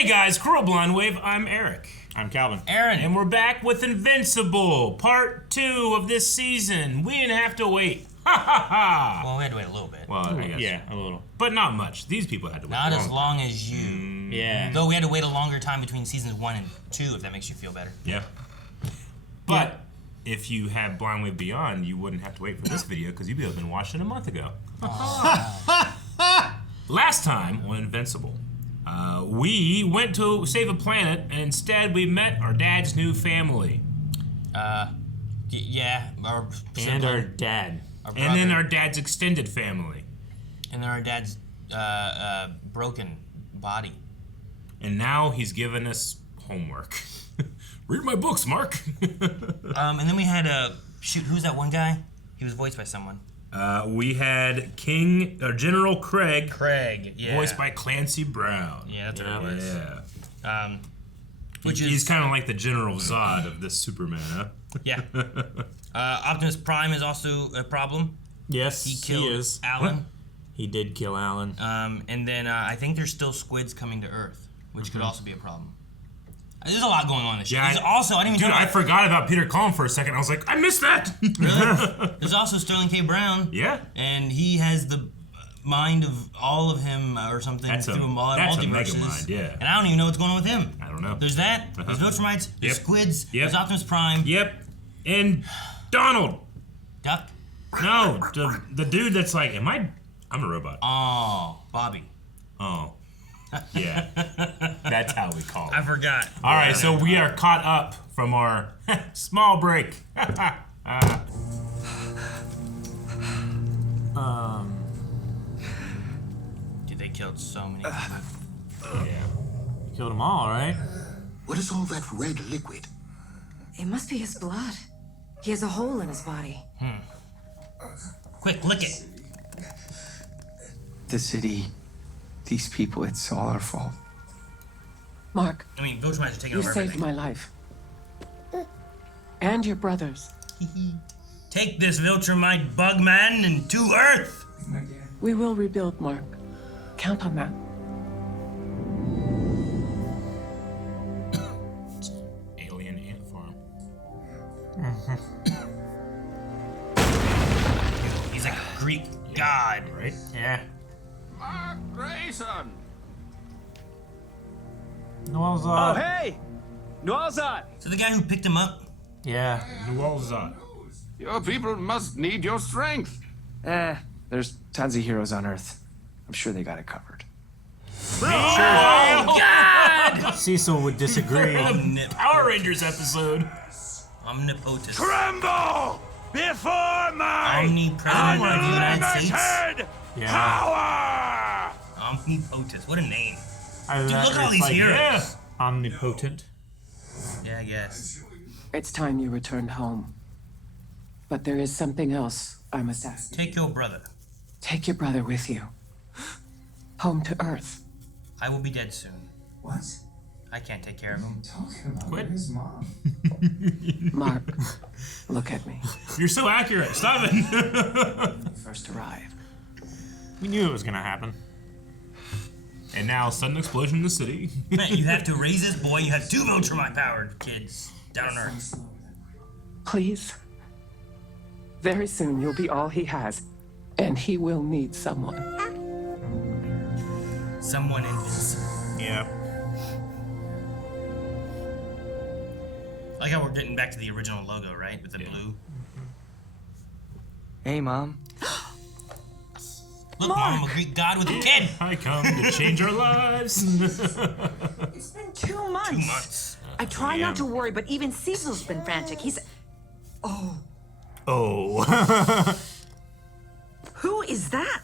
Hey guys, Cruel Blonde Wave, I'm Eric. I'm Calvin. Aaron. And we're back with Invincible, part 2 of this season. We didn't have to wait. Ha ha ha! Well, we had to wait a little bit. Well, I guess. Yeah, a little. But not much. These people had to wait. Not as long as you. Yeah. Though we had to wait a longer time between seasons 1 and 2, if that makes you feel better. Yeah. But if you had Blind Wave Beyond, you wouldn't have to wait for this video because you'd have been watching a month ago. Last time on Invincible, we went to save a planet, and instead we met our dad's new family. Yeah. And our dad. Our And then our dad's extended family. And then our dad's broken body. And now he's given us homework. Read my books, Mark. And then we had shoot, who's that one guy? He was voiced by someone. We had General Craig. Craig, yeah. Voiced by Clancy Brown. Yeah, that's what it was. Yeah. He's kind of like the General Zod of this Superman, huh? Yeah. Optimus Prime is also a problem. Yes, He killed is. Alan. He did kill Alan. And then I think there's still squids coming to Earth, which could also be a problem. There's a lot going on in this show. Yeah, There's also, I didn't even I forgot about Peter Cullen for a second. I was like, I missed that. Really? There's also Sterling K. Brown. Yeah. And he has the mind of all of him or something through multiverses. Megamind, yeah. And I don't even know what's going on with him. I don't know. There's that. There's Viltrumites. There's squids. There's Optimus Prime. Yep. And Donald. Duck. No, the dude that's like, I'm a robot. Oh, Bobby. Oh. Yeah. That's how we call it. I forgot. All right, so we are caught up from our small break. Dude, they killed so many people. Yeah. Killed them all, right? What is all that red liquid? It must be his blood. He has a hole in his body. Quick, lick it. The city, these people, it's all our fault. Mark, I mean, Viltrumites are taking you over saved everything. my life. And your brother's. Take this Viltrumite bug man and to Earth. We will rebuild, Mark. Count on that. Alien ant farm. He's like a Greek god. Right? Yeah. Mark Grayson! Noelzad. Hey! Noelzad! So the guy who picked him up. Yeah. Nualzad. Your people must need your strength. There's tons of heroes on Earth. I'm sure they got it covered. Oh God! Cecil would disagree. Power Rangers episode. Omnipotent. Tremble before my Omnipresident of the United States. unlimited Yeah. power! Omnipotent. What a name. Either Dude, that look or at all it's these heroes. Yeah. Omnipotent. Yeah, I guess. It's time you returned home. But there is something else I must ask. Take your brother. Take your brother with you. Home to Earth. I will be dead soon. What? I can't take care of him. Talking about Quit. his mom. Mark, look at me. You're so accurate. Stop it. First arrived. We knew it was gonna happen. And now, sudden explosion in the city. Man, you have to raise this boy. You have 2 Viltrumite-powered kids down on Earth. Please. Very soon you'll be all he has. And he will need someone. Someone invincible. Yeah. I like how we're getting back to the original logo, right? With the blue. Hey, Mom. Look, Mom, I'm a Greek god with a kid. I come to change our lives. It's been 2 months. 2 months. I try not to worry, but even Cecil's been frantic. He's... Oh. Oh. Who is that?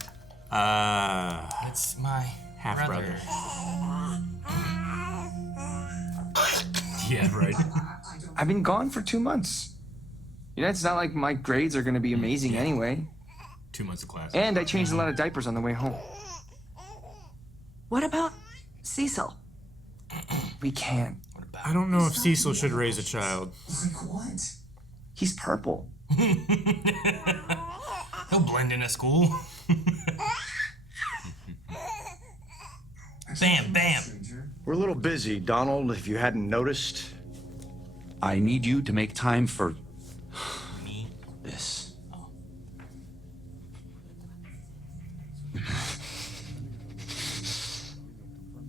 It's my Half brother. Yeah, right. I've been gone for 2 months. You know, it's not like my grades are gonna be amazing anyway. 2 months of class. And I changed a lot of diapers on the way home. What about Cecil? We can't. I don't know if Cecil should raise a child. Like what? He's purple. He'll blend into school. Bam, bam. We're a little busy, Donald, if you hadn't noticed. I need you to make time for Me? this.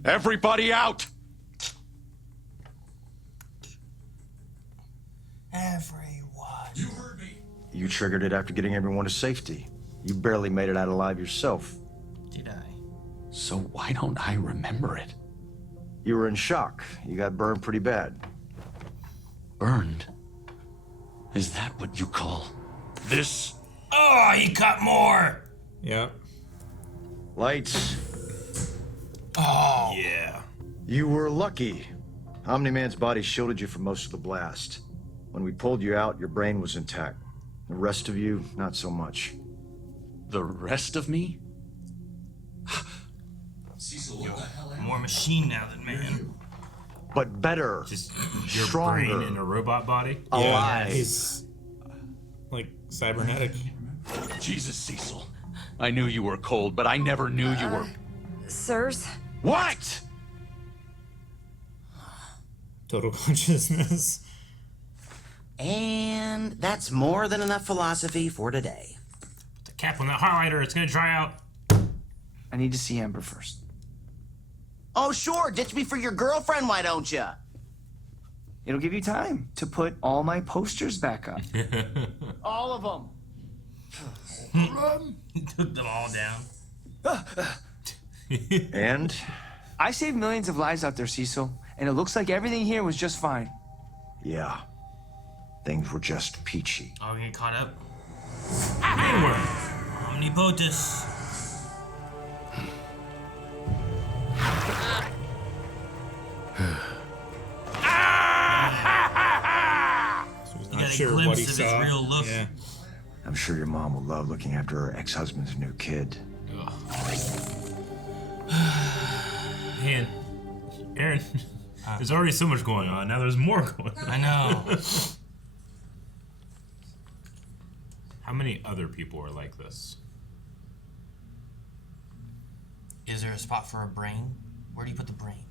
Everybody out! Everyone. You heard me. You triggered it after getting everyone to safety. You barely made it out alive yourself. Did I? So why don't I remember it? You were in shock. You got burned pretty bad. Burned? Is that what you call this? Oh, he cut more. Yeah. Lights. Oh. Yeah. You were lucky. Omni-Man's body shielded you from most of the blast. When we pulled you out, your brain was intact. The rest of you, not so much. The rest of me? More machine now than man. But better. Just your Stronger. brain in a robot body. Alive. He's like cybernetic. Jesus, Cecil. I knew you were cold, but I never knew you were... Sirs? What? Total consciousness. And that's more than enough philosophy for today. Put the cap on that highlighter. It's gonna dry out. I need to see Amber first. Oh, sure. Ditch me for your girlfriend, why don't you? It'll give you time to put all my posters back up. All of them. Took them all down. And? I saved millions of lives out there, Cecil, and it looks like everything here was just fine. Yeah. Things were just peachy. Oh, we get caught up. Anywhere. Omnipotus. So he's You not got a sure what glimpse he of his saw. real look. Yeah. I'm sure your mom will love looking after her ex-husband's new kid. Man, Aaron, there's already so much going on. Now there's more going on. I know. How many other people are like this? Is there a spot for a brain? Where do you put the brain?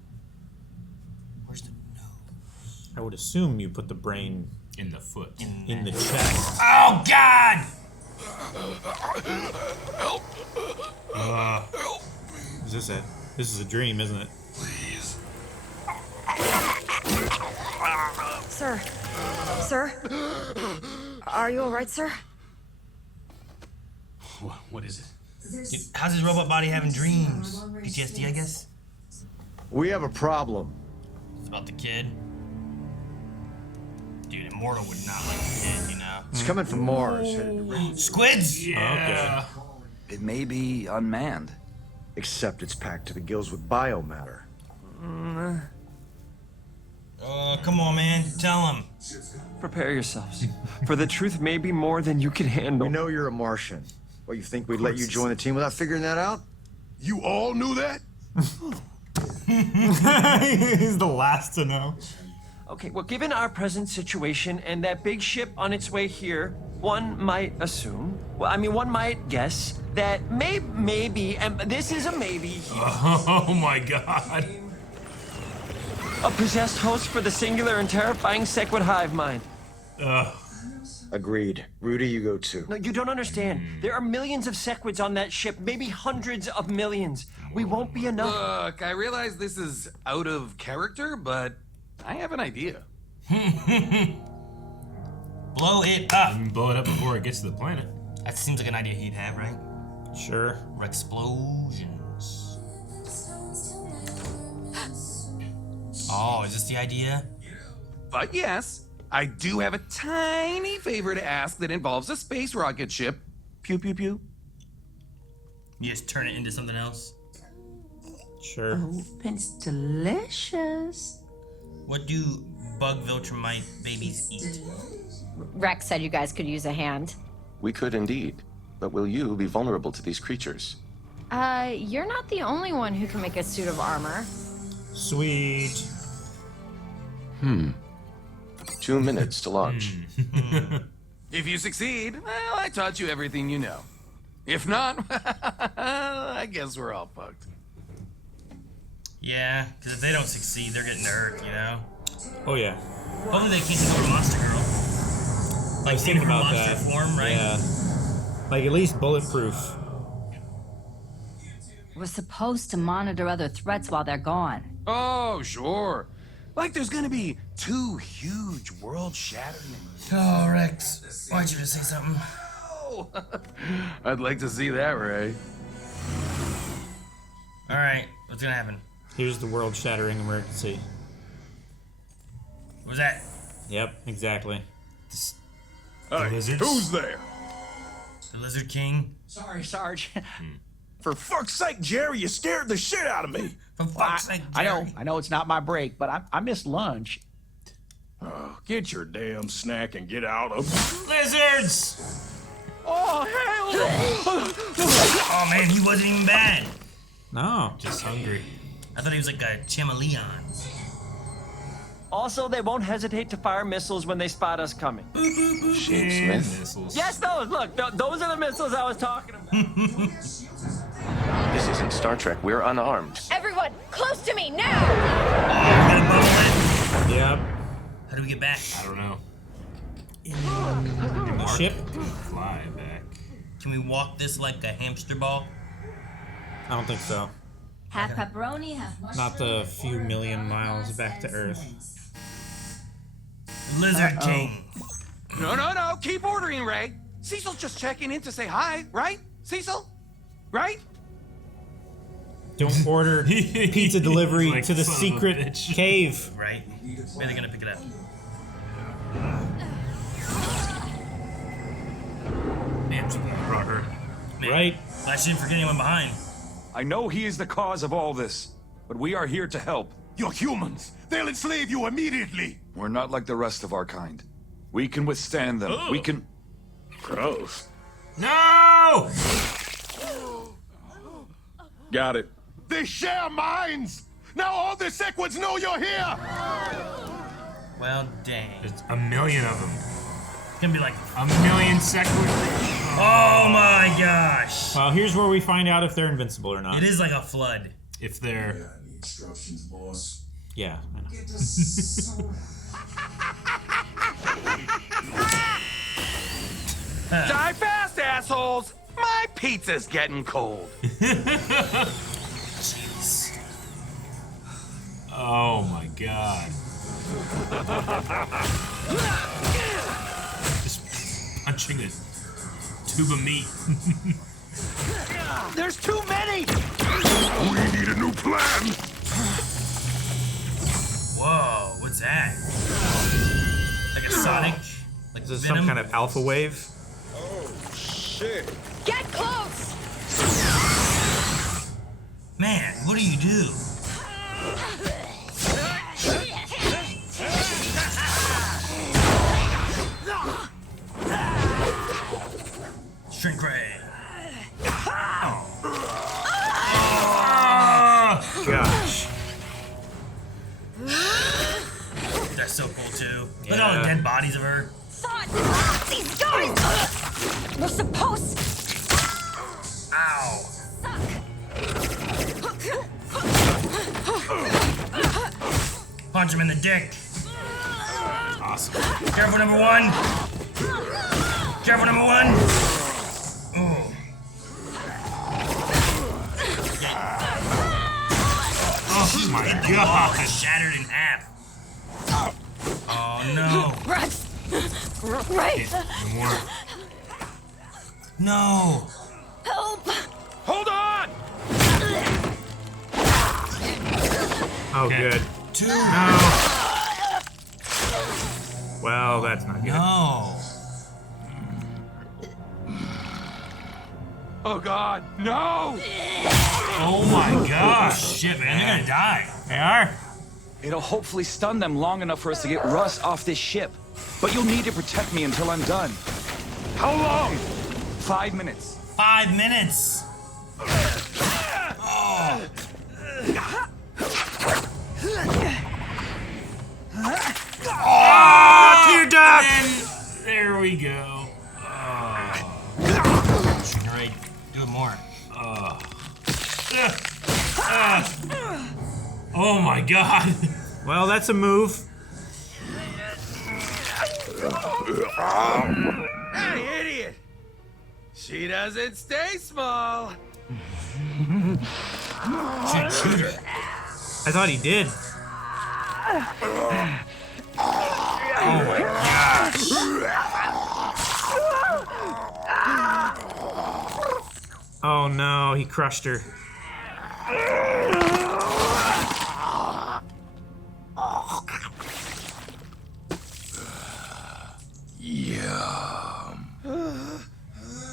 Where's the nose? I would assume you put the brain In the foot. in the chest. Oh, God! Is this it? This is a dream, isn't it? Sir? Sir? Are you alright, sir? What is it? Dude, how's his robot body having dreams? PTSD, I guess? We have a problem. It's about the kid. Dude, Immortal would not like the kid, you know? It's coming from Mars, headed to Red. Squids! Yeah. It may be unmanned. Except it's packed to the gills with biomatter. Oh, come on, man. Tell him. Prepare yourselves, for the truth may be more than you can handle. We know you're a Martian. What, you think we'd let you join the team without figuring that out? You all knew that? He's the last to know. Okay, well, given our present situation and that big ship on its way here, one might assume, one might guess that maybe, and this is a maybe, Oh my God. a possessed host for the singular and terrifying Sequid hive mind. Agreed. Rudy, you go too. No, you don't understand. There are millions of Sequids on that ship, maybe hundreds of millions. We won't be enough. Look, I realize this is out of character, but I have an idea. Blow it up. You can blow it up before it gets to the planet. That seems like an idea he'd have, right? Sure. Explosions. Oh, is this the idea? But yes, I do have a tiny favor to ask that involves a space rocket ship. Pew pew pew. You just turn it into something else? Sure. It's delicious. What do bug Viltrumite babies eat? Rex said you guys could use a hand. We could indeed, but will you be vulnerable to these creatures? You're not the only one who can make a suit of armor. Sweet. 2 minutes to launch. If you succeed, well, I taught you everything you know. If not, I guess we're all fucked. Yeah, because if they don't succeed, they're getting to Earth, you know? Oh, yeah. Hopefully they can't take over Monster Girl. I Like, was take her thinking about monster that. form, right? Yeah. Like, at least bulletproof. We're supposed to monitor other threats while they're gone. Oh, sure. Like there's gonna be 2 huge world-shattering... Oh, Rex. Why'd you just say something? Oh, I'd like to see that, Ray. Alright, what's gonna happen? Here's the world-shattering emergency. What was that? Yep, exactly. Hey, who's there? The Lizard King? Sorry, Sarge. For fuck's sake, Jerry, you scared the shit out of me. For fuck's sake, Jerry. I know it's not my break, but I missed lunch. Oh, get your damn snack and get out of... Lizards! Oh, hell! Oh, man, he wasn't even bad. No. Just hungry. I thought he was like a chameleon. Also, they won't hesitate to fire missiles when they spot us coming. Shit, Smith. Missiles. Yes, those. Look, those are the missiles I was talking about. This isn't Star Trek. We're unarmed. Everyone, close to me now! Oh, we gotta bubble it. Yep. How do we get back? I don't know. Ship? Fly back. Can we walk this like a hamster ball? I don't think so. Half pepperoni, half mushroom. Not the few million miles back to Earth. Lizard King. No. Keep ordering, Ray. Cecil's just checking in to say hi, right? Cecil? Right? Don't order pizza delivery Like, to the son of a secret bitch. cave. Right? Where are they gonna pick it up? Man, something brought her. Man, Right? I shouldn't forget anyone behind. I know he is the cause of all this, but we are here to help. You're humans. They'll enslave you immediately. We're not like the rest of our kind. We can withstand them. Ugh. We can... Gross. No! Got it. They share minds. Now all the Sequids know you're here. Well, dang. There's a million of them. It's gonna be like, A million seconds. oh my gosh. Well, here's where we find out if they're invincible or not. It is like a flood. If they're... Instructions, boss. Yeah, I know. Get us Die fast, assholes! My pizza's getting cold. Jeez. Oh my god. Just punching a tube of meat. There's too many! We need a new plan. Whoa, what's that? Like a Sonic? Like Is this Venom? some kind of alpha wave? Oh, shit. Get close! Man, what do you do? Shrink ray. Gosh. That's so cool too. Look at all the dead bodies of her. Son! These guys! We're supposed... Ow. Punch him in the dick. Awesome. Careful, number one. Careful, number one. Oh. Oh my Oh, god. shattered in half. Oh no. Rex! Right! No more. No. Help! Hold on! Oh, good. Two. No. Well, that's not good. No. Oh God, no! Oh my gosh. Shit, man, they're gonna die. They are? It'll hopefully stun them long enough for us to get Russ off this ship. But you'll need to protect me until I'm done. How long? 5 minutes. 5 minutes. Oh. Oh, tear duct! There we go. Shrink ray, do it more. God. Well, that's a move. Hey, idiot! She doesn't stay small. Shoot her. I thought he did. Oh my gosh. Oh no, he crushed her.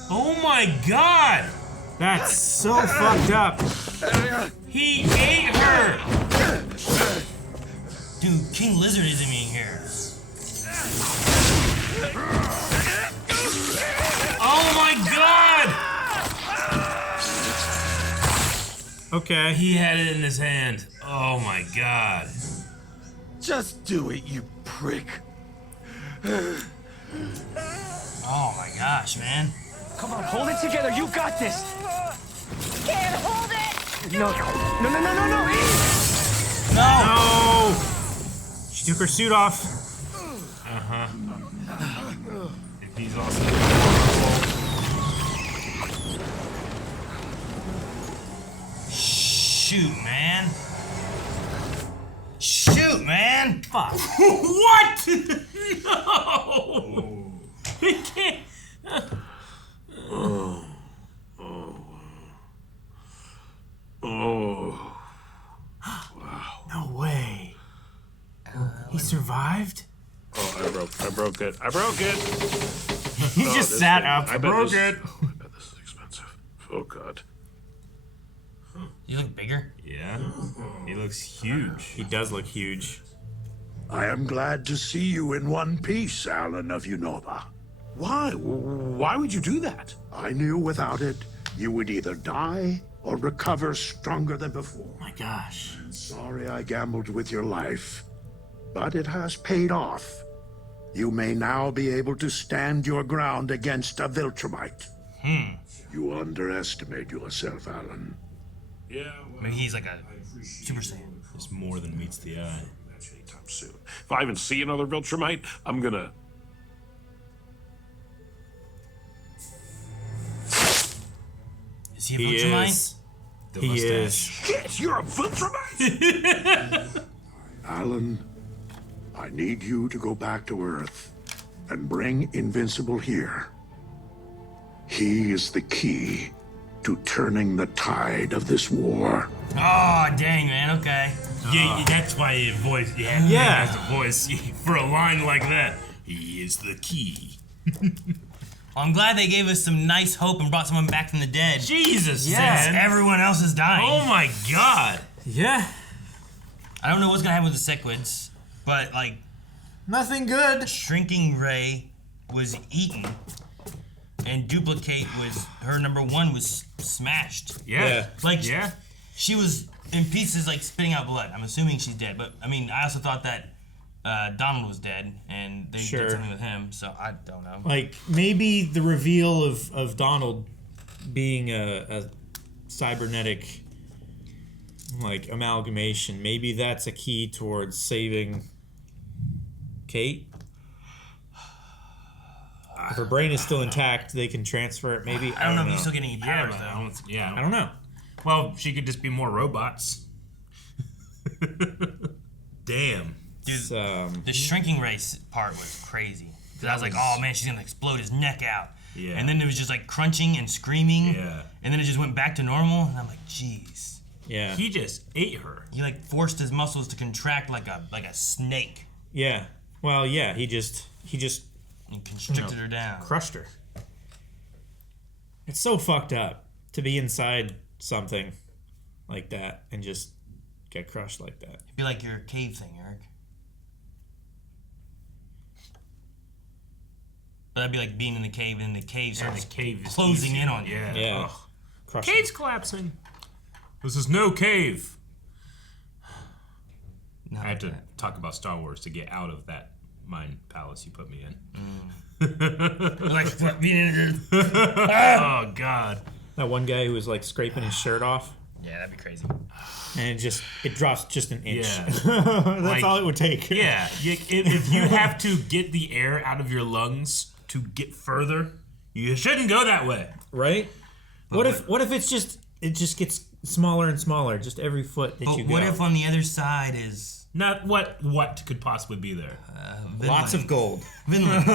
Oh my God. That's so fucked up. He ate her. Dude, King Lizard isn't in here. Oh my God. Okay. He had it in his hand. Oh my God. Just do it, you prick. Oh my gosh, man. Come on, hold it together. You got this. Can't hold it. No. No! She took her suit off. Uh-huh. If he's also Shoot, man. Shoot, man. Fuck. What? No. He can't. No way. He survived? Oh, I broke it. I broke it. He just sat up. I Broke it. I bet this is expensive. Oh God. You look bigger. Yeah. He looks huge. He does look huge. I am glad to see you in one piece, Alan of Unova. Why? Why would you do that? I knew without it, you would either die or recover stronger than before. Oh my gosh. Sorry I gambled with your life, but it has paid off. You may now be able to stand your ground against a Viltrumite. You underestimate yourself, Alan. Yeah. Maybe he's like a Super Saiyan. There's more than meets the eye. Anytime soon. If I even see another Viltrumite, I'm gonna. Is he a He Viltrumite? is. The He mustache. is. Shit, you're a Viltrumite! Alan, I need you to go back to Earth and bring Invincible here. He is the key to turning the tide of this war. Oh, dang, man. Okay. Yeah, that's why your voice. Yeah, Yeah. has a voice for a line like that. He is the key. Well, I'm glad they gave us some nice hope and brought someone back from the dead. Jesus, Yes, man. everyone else is dying. Oh my God. Yeah. I don't know what's gonna happen with the Sequids, but like, Nothing good. Shrinking Ray was eaten, and Dupli-Kate was her #1 was smashed. Yeah. Like, Yeah. she was in pieces, like spitting out blood. I'm assuming she's dead, but I mean, I also thought that Donald was dead, and they Sure. did something with him. So I don't know. Like, maybe the reveal of Donald being a cybernetic, like, amalgamation, maybe that's a key towards saving Kate. If her brain is still intact, they can transfer it, maybe. I don't know if you still get any Yeah, powers, but though. I don't know. Well, she could just be more robots. Damn. Dude, the shrinking race part was crazy. Because I was like, oh man, she's gonna explode his neck out. Yeah. And then it was just like crunching and screaming. Yeah. And then it just went back to normal. And I'm like, jeez. Yeah. He just ate her. He like forced his muscles to contract like a snake. Yeah. Well, yeah, he just And constricted her down. crushed her. It's so fucked up to be inside something like that and just get crushed like that. It'd be like your cave thing, Eric. But that'd be like being in the cave, and the cave starts is closing easier. in on you. Yeah. Yeah. Ugh. Crushing. Cave's collapsing. This is no cave. No, I had to talk about Star Wars to get out of that mind palace you put me in. Like what, being in Oh God. That one guy who was like scraping his shirt off. Yeah, that'd be crazy. And it drops just an inch. Yeah. That's all it would take. Yeah. If you have to get the air out of your lungs to get further, you shouldn't go that way. Right? What if it just gets smaller and smaller, just every foot that you go? What if on the other side is not what could possibly be there? Lots of gold. Vinland.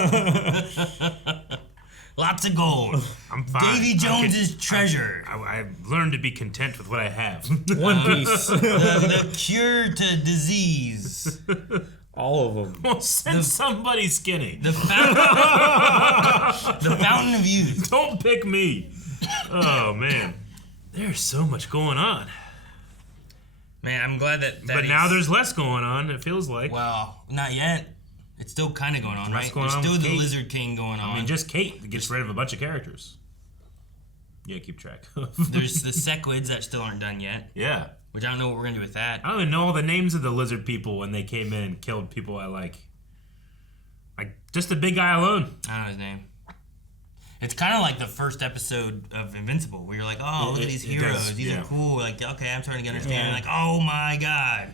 Lots of gold. I'm fine. Davy Jones's treasure. I've learned to be content with what I have. One Piece. The cure to disease. All of them. Well, send somebody skinny. The fountain of youth. Don't pick me. Oh man, there's so much going on. Man, I'm glad that. But now there's less going on. It feels like. Well, not yet. It's still kind of going on, right? There's still the Lizard King going on. I mean, just Kate gets rid of a bunch of characters. Yeah, keep track. There's the Sequids that still aren't done yet. Yeah. Which I don't know what we're gonna do with that. I don't even know all the names of the lizard people when they came in and killed people I like. Like, just the big guy alone. I don't know his name. It's kind of like the first episode of Invincible, where you're like, oh, look at these heroes. These are cool. Like, okay, I'm starting to understand. Like, oh my god.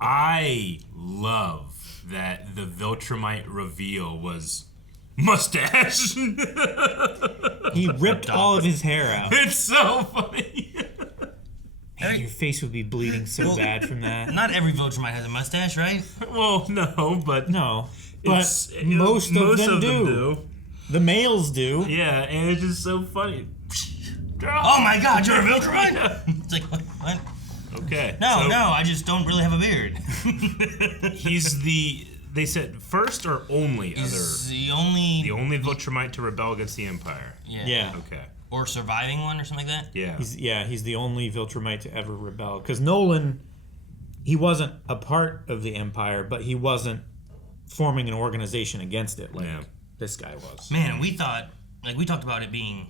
I love that the Viltrumite reveal was Mustache. He ripped all of his hair out. It's so funny. Man, your face would be bleeding so bad from that. Not every Viltrumite has a mustache, right? Well, no, but most of them do. The males do. Yeah, and it's just so funny. Oh my god, you're a Viltrumite? It's like, what? Okay. No, I just don't really have a beard. He's they said first or only the only Viltrumite to rebel against the Empire. Yeah. Okay. Or surviving one or something like that? Yeah. He's the only Viltrumite to ever rebel. Because Nolan, he wasn't a part of the Empire, but he wasn't forming an organization against it like this guy was. Man, we thought, like, we talked about it being,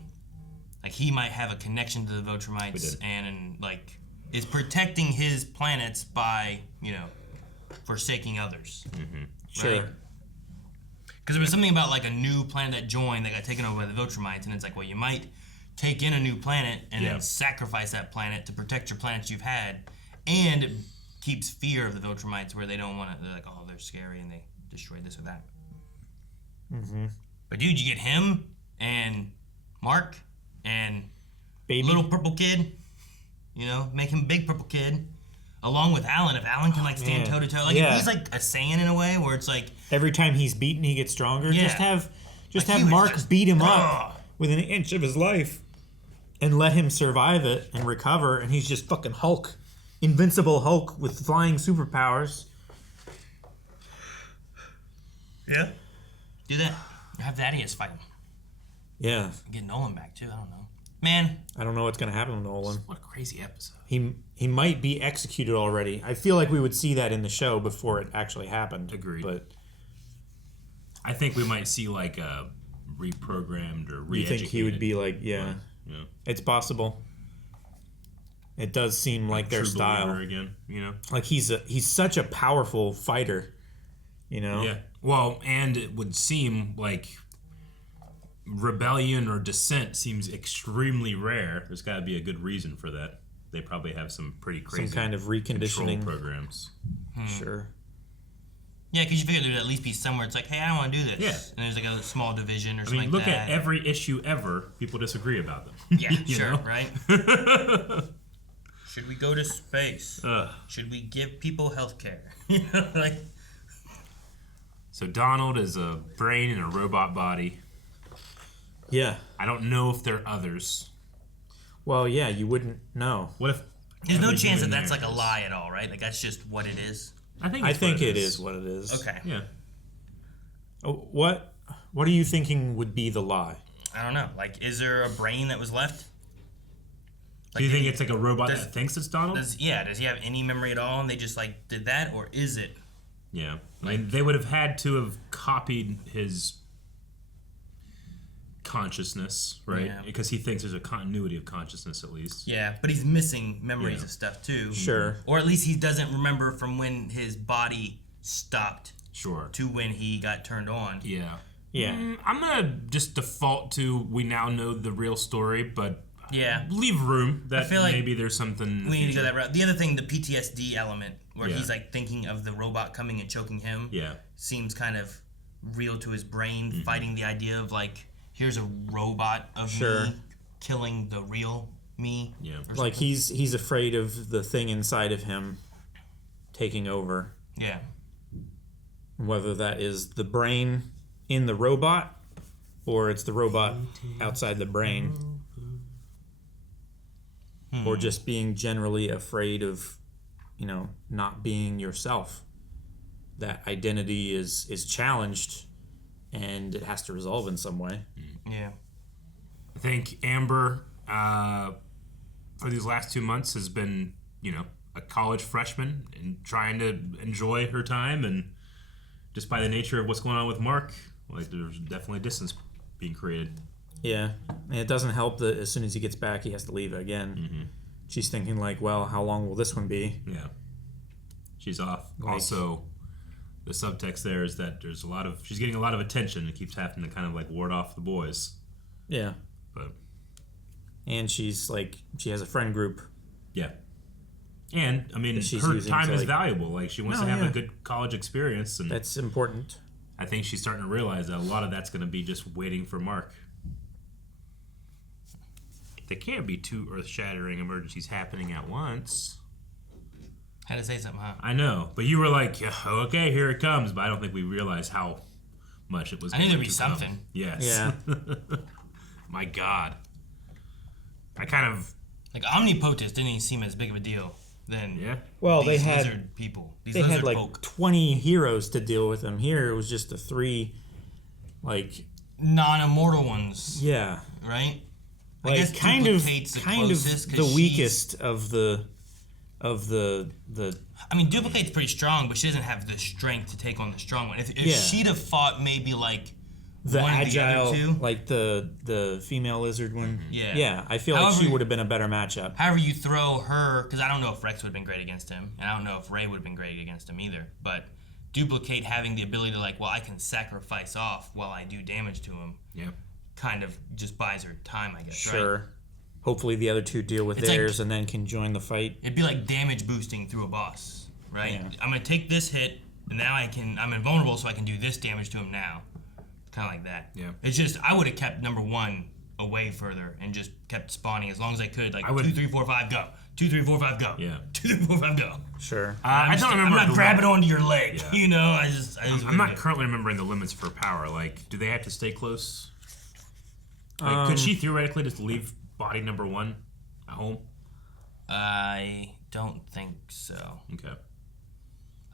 like, he might have a connection to the Viltrumites and like, is protecting his planets by, forsaking others. Mm-hmm. Sure. Because there was something about, like, a new planet that joined that got taken over by the Viltrumites, and it's like, well, you might take in a new planet and then sacrifice that planet to protect your planets you've had, and it keeps fear of the Viltrumites where they don't want to, they're like, oh, they're scary and they destroy this or that. Mm-hmm. But dude, you get him and Mark and Baby. Little Purple Kid, make him Big Purple Kid, along with Alan. If Alan can like stand toe to toe, like if he's like a Saiyan in a way, where it's like every time he's beaten, he gets stronger. Yeah. Just have Mark beat him up with an inch of his life, and let him survive it and recover, and he's just fucking Hulk, Invincible Hulk with flying superpowers. Yeah. Do that. Have Thaddeus fight him. Yeah. Get Nolan back too. I don't know. Man. I don't know what's gonna happen with Nolan. What a crazy episode. He might be executed already. I feel like we would see that in the show before it actually happened. Agreed. But I think we might see like a reprogrammed or re-educated. You think he would be like, yeah. It's possible. It does seem like their style again, Like he's such a powerful fighter, Yeah. Well, and it would seem like rebellion or dissent seems extremely rare. There's got to be a good reason for that. They probably have some pretty crazy some kind of reconditioning programs. Sure. Yeah, because you figure there'd at least be somewhere it's like, hey, I don't want to do this. Yeah. And there's like a small division or something look like that. At every issue ever. People disagree about them. Yeah, sure, right? Should we go to space? Should we give people health care? So Donald is a brain in a robot body. Yeah. I don't know if there are others. Well, yeah, you wouldn't know. What if... There's no chance that that's like a lie at all, right? Like that's just what it is? I think it is what it is. Okay. Yeah. What are you thinking would be the lie? I don't know. Like, is there a brain that was left? Like, do you think it's like a robot that thinks it's Donald? Does he have any memory at all and they just like did that? Or is it? Yeah. I mean, they would have had to have copied his consciousness, right? Yeah. Because he thinks there's a continuity of consciousness at least. Yeah, but he's missing memories of stuff too. Sure. Or at least he doesn't remember from when his body stopped. Sure. To when he got turned on. Yeah. Yeah. I'm going to just default to we now know the real story, but leave room that I feel like maybe there's something. We need to go that route. The other thing, the PTSD element, where Yeah. he's like thinking of the robot coming and choking him, seems kind of real to his brain, fighting the idea of like, here's a robot of me killing the real me. Yeah, like he's afraid of the thing inside of him taking over. Yeah. Whether that is the brain in the robot or it's the robot outside the brain. Or just being generally afraid of, not being yourself. That identity is challenged and it has to resolve in some way. Yeah. I think Amber, for these last 2 months, has been, a college freshman and trying to enjoy her time. And just by the nature of what's going on with Mark, like there's definitely distance being created. Yeah, and it doesn't help that as soon as he gets back, he has to leave again. She's thinking like, well, how long will this one be? Yeah. She's off. Also, the subtext there is that she's getting a lot of attention. It keeps having to kind of like ward off the boys. Yeah. And she has a friend group. Yeah. And, I mean, her time is valuable. Like, she wants to have a good college experience. And that's important. I think she's starting to realize that a lot of that's going to be just waiting for Mark. There can't be 2 earth-shattering emergencies happening at once. Had to say something, huh? I know, but you were like, okay, here it comes. But I don't think we realized how much it was I knew going there'd be to come. something. Yes. Yeah. My God. I kind of... Like, Omnipotus didn't even seem as big of a deal than Well, these they had lizard people. These they lizard had like folk. 20 heroes to deal with them. Here it was just the 3, like non-immortal ones. Yeah. Right. I Like guess kind of Dupli-Kate's the kind of closest, 'cause the she's- weakest of the. I mean, Dupli-Kate's pretty strong, but she doesn't have the strength to take on the strong one. If Yeah. she'd have fought maybe like The one agile, of the other 2, like the female lizard one. Yeah. I feel like she would have been a better matchup. However, you throw her, because I don't know if Rex would have been great against him, and I don't know if Ray would have been great against him either. But Dupli-Kate having the ability to I can sacrifice off while I do damage to him. Yeah. Kind of just buys her time, I guess. Sure. Right? Hopefully the other 2 deal with It's theirs and then can join the fight. It'd be like damage boosting through a boss, right? Yeah. I'm gonna take this hit, and now I'm invulnerable, so I can do this damage to him now. Kind of like that. Yeah. It's just I would have kept number 1 away further and just kept spawning as long as I could. Like 2, 3, 4, 5, go. 2, 3, 4, 5, go. Yeah. 2, 3, 4, 5, go. Sure. I don't remember. I'm not grabbing onto your leg. Yeah. I just I'm not currently remembering the limits for power. Like, do they have to stay close? Like, could she theoretically just leave body number 1 at home? I don't think so. Okay.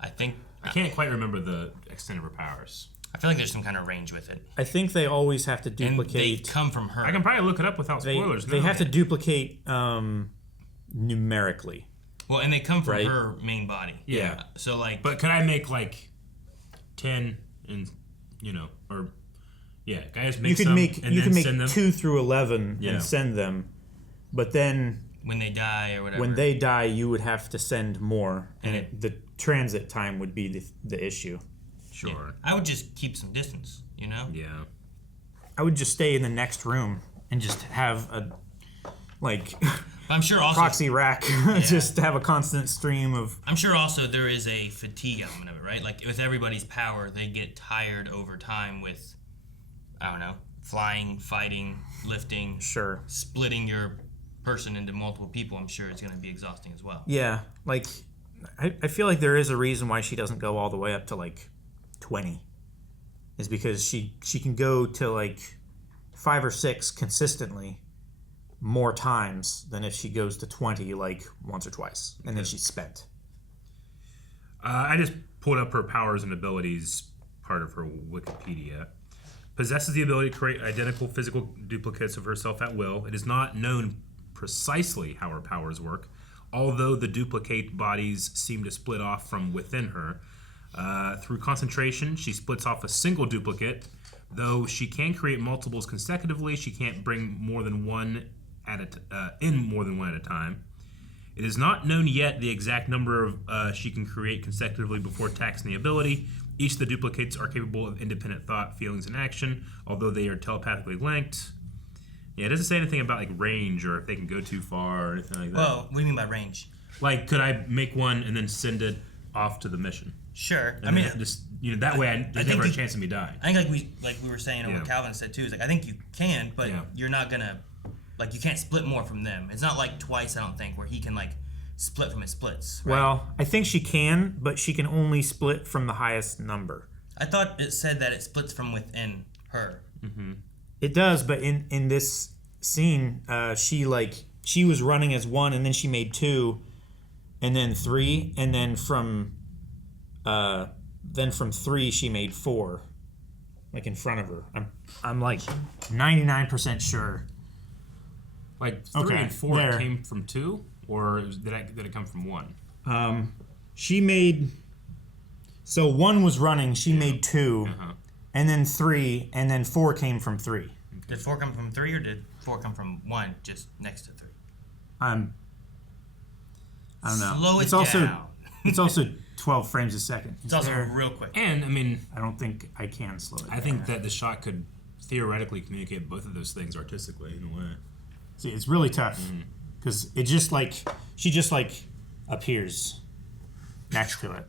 I think I can't quite remember the extent of her powers. I feel like there's some kind of range with it. I think they always have to duplicate. And they come from her. I can probably look it up without spoilers. They have to duplicate numerically. Well, and they come from her main body. Yeah. So like, but could I make like 10 and or guys make You can some make and you then can make send them? 2 through 11 Yeah. and send them, but then when they die or whatever. when they die, you would have to send more, and the transit time would be the issue. Sure. Yeah. I would just keep some distance, Yeah. I would just stay in the next room and just have a I'm sure also proxy rack, just have a constant stream of. I'm sure also there is a fatigue element of it, right? Like with everybody's power, they get tired over time with, I don't know, flying, fighting, lifting, splitting your person into multiple people. I'm sure it's going to be exhausting as well. Yeah, like I feel like there is a reason why she doesn't go all the way up to like 20. Is because she can go to like 5 or 6 consistently more times than if she goes to 20 like once or twice, and then she's spent. I just pulled up her powers and abilities, part of her Wikipedia. Possesses the ability to create identical physical duplicates of herself at will. It is not known precisely how her powers work, although the duplicate bodies seem to split off from within her. Through concentration, she splits off a single duplicate. Though she can create multiples consecutively, she can't bring more than one in more than one at a time. It is not known yet the exact number of she can create consecutively before taxing the ability. Each of the duplicates are capable of independent thought, feelings, and action, although they are telepathically linked. Yeah, it doesn't say anything about like range or if they can go too far or anything like that. Well, what do you mean by range? Like, could I make one and then send it off to the mission? Sure. And then just that way, there's never a chance of me dying. I think like we were saying, and what Calvin said too, is like I think you can, but you're not gonna you can't split more from them. It's not like twice, I don't think, where he can like split from his splits. Right? Well, I think she can, but she can only split from the highest number. I thought it said that it splits from within her. Mm-hmm. It does, but in this scene, she was running as 1, and then she made 2, and then 3, and then from 3 she made 4, like in front of her. I'm like 99% sure. Like 3 and 4 came from 2, or did it come from 1? She made. So 1 was running. She made 2, and then 3, and then 4 came from 3. Did 4 come from 3, or did 4 come from 1, just next to 3? I don't know. Slow it down. It's also 12 frames a second. It's also real quick. And I mean, I don't think I can slow it down. I think that the shot could theoretically communicate both of those things artistically in a way. See, it's really tough because it just she just appears next to it.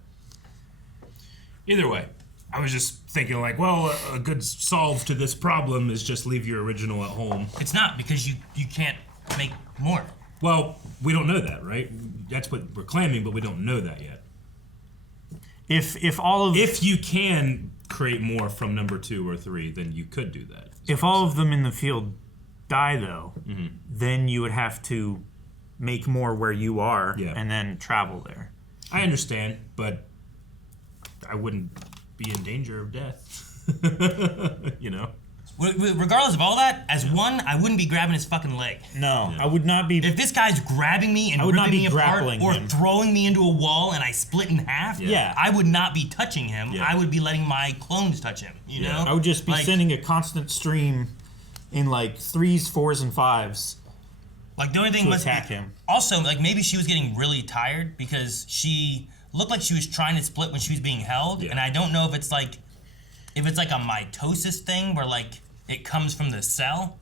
Either way, I was just thinking like, well, a good solve to this problem is just leave your original at home. It's not, because you can't make more. Well, we don't know that, right? That's what we're claiming, but we don't know that yet. If you can create more from number 2 or 3, then you could do that. If all of them in the field die, though, then you would have to make more where you are and then travel there. I understand, but I wouldn't be in danger of death. You know? Regardless of all that, as 1, I wouldn't be grabbing his fucking leg. No, I would not be. If this guy's grabbing me and ripping me apart or throwing me into a wall and I split in half, I would not be touching him. I would be letting my clones touch him. You know? I would just be sending a constant stream in 3s, 4s, and 5s. Like the only thing to was attack him. Also, maybe she was getting really tired because she looked like she was trying to split when she was being held, and I don't know if it's like a mitosis thing where it comes from the cell,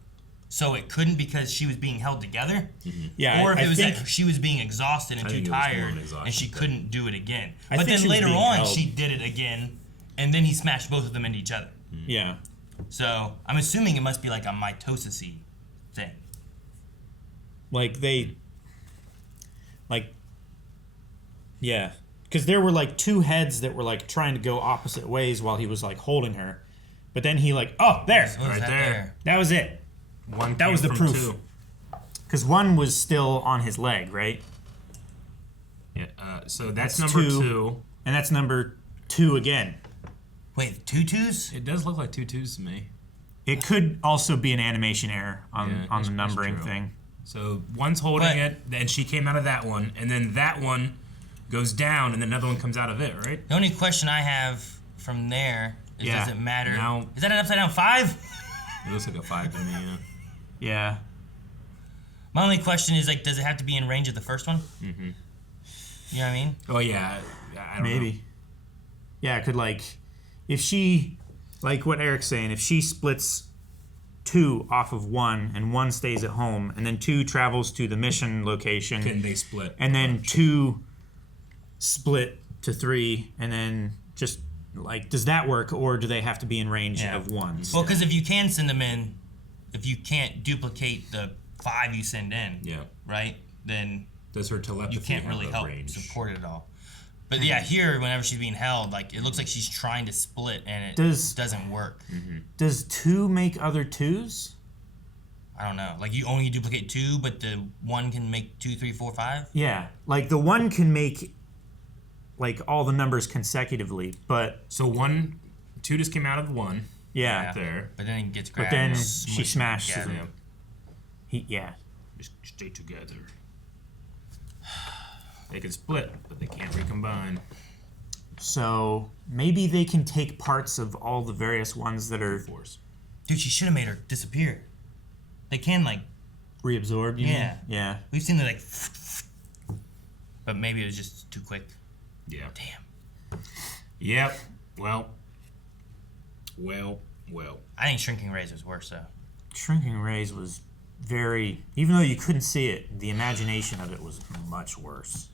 so it couldn't because she was being held together. Yeah, or if I it was think, that she was being exhausted and too tired and she couldn't do it again. But then later on, she did it again, and then he smashed both of them into each other. Yeah. So I'm assuming it must be like a mitosis-y thing. Yeah. Because there were 2 heads that were trying to go opposite ways while he was holding her. But then he oh, there. Right there. That was it. That was the proof. Because 1 was still on his leg, right? Yeah. So that's number 2. And that's number 2 again. Wait, 2 2s? It does look like 2 2s to me. It could also be an animation error on the numbering thing. So 1's holding it, then she came out of that one, and then that one goes down, and then another one comes out of it, right? The only question I have from there is, does it matter? Now, is that an upside down 5? It looks like a 5 to me, yeah. Yeah. My only question is, does it have to be in range of the first one? Mm-hmm. You know what I mean? Oh, yeah. I don't know. Yeah, it could, if she, what Eric's saying, if she splits 2 off of 1 and 1 stays at home, and then 2 travels to the mission location. Can they split? And then 2 split to 3, and then just, does that work, or do they have to be in range of 1? Well, because if you can send them in, if you can't duplicate the 5 you send in, right, then does her telepathy you can't really help support it at all. But here, whenever she's being held, it looks like she's trying to split, and it doesn't work. Does 2 make other 2s? I don't know. You only duplicate 2, but the 1 can make 2, 3, 4, 5? Yeah. The 1 can make, all the numbers consecutively, but... So 2 just came out of 1. Yeah. Right there. But then it gets grabbed. But then she smashes him. Just stay together. They can split, but they can't recombine. So maybe they can take parts of all the various ones that are... Dude, she should have made her disappear. They can, reabsorb, you mean? Yeah. We've seen it, but maybe it was just too quick. Yeah. Damn. Yep. Well. I think Shrinking Rays was worse, though. Shrinking Rays was very, even though you couldn't see it, the imagination of it was much worse.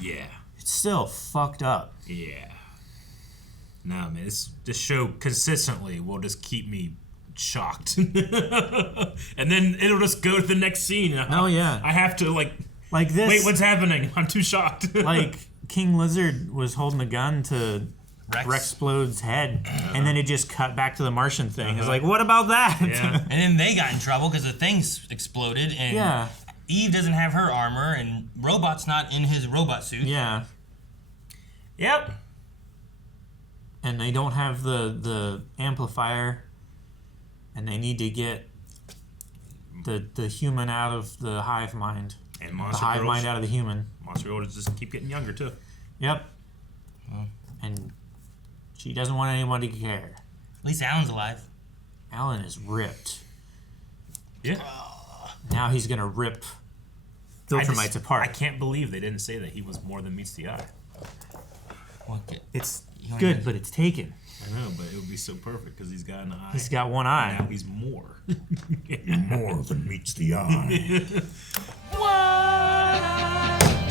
Yeah. It's still fucked up. Yeah. No, man, this show consistently will just keep me shocked. And then it'll just go to the next scene. Oh, yeah. I have to, like this. Wait, what's happening? I'm too shocked. Like, King Lizard was holding a gun to Rexplode's head, and then it just cut back to the Martian thing. It's like, what about that? Yeah. And then they got in trouble because the things exploded, and Eve doesn't have her armor, and Robot's not in his robot suit. Yeah. Yep. And they don't have the amplifier, and they need to get the human out of the hive mind. And the hive mind out of the human. Monster Girl just keep getting younger, too. Yep. And she doesn't want anyone to care. At least Alan's alive. Alan is ripped. Yeah. Now he's going to rip Viltrumites apart. I can't believe they didn't say that he was more than meets the eye. It's good, but it's taken. I know, but it would be so perfect because he's got an eye. He's got one eye. Now he's more. More than meets the eye.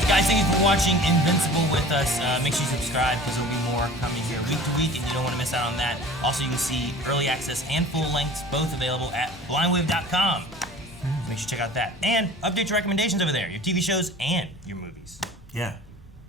Guys, thank you for watching Invincible with us. Make sure you subscribe because there'll be more coming here week to week, and you don't want to miss out on that. Also, you can see early access and full lengths, both available at blindwave.com. Make sure you check out that. And update your recommendations over there, your TV shows and your movies. Yeah.